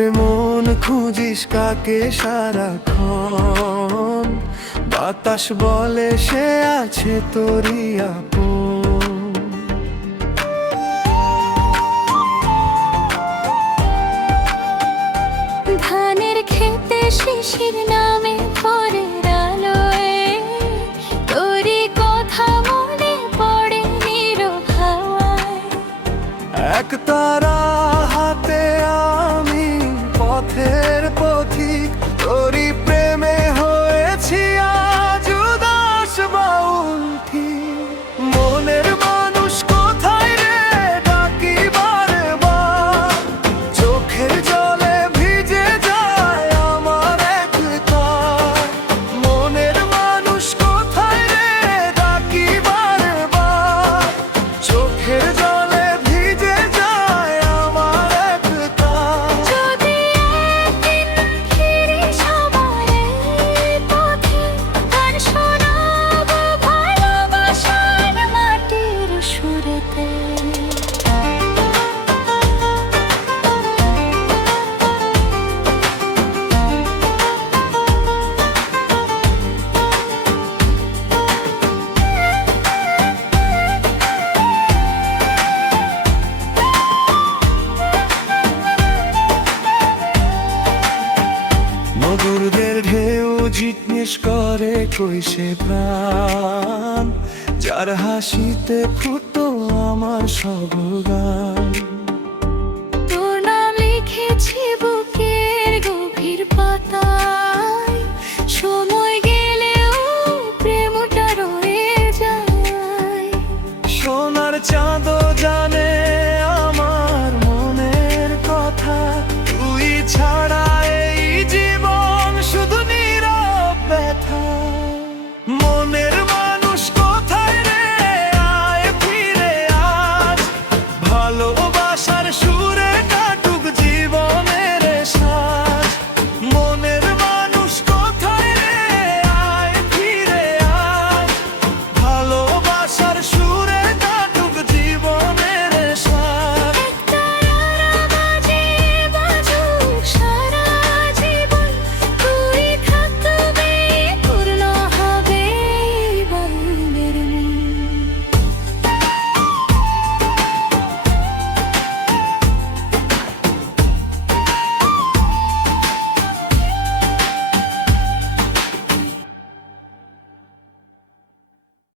করে মন খুঁজিস কাকে সারাক্ষণ, বাতাস বলে সে আছে তোরই আপন। ধানের খেতে শিশির নামে ভোরের আলোয় তোরই কথা মনে পড়ে নীরব হাওয়ায়। একতারা হাতে আমি পথের পথিক, তোরই প্রেমে হয়েছি আজ উদাস বাউল ঠিক। মনের মানুষ কোথায় রে ডাকি বারবার, চোখের জলে ভিজে যায় আমার একতার। মনের মানুষ কোথায় রে ডাকি বারবার, চোখের জলে ভিজে যায় আমার একতার। যদি একদিন ফিরি সবার এই পথে, গান শোনাবো ভালোবাসার মাটির সুরেতে। মধুরদের ঢেউ জিজ্ঞেস করে কইসে প্রাণ, যার হাসিতে ফুটো আমার সব গান।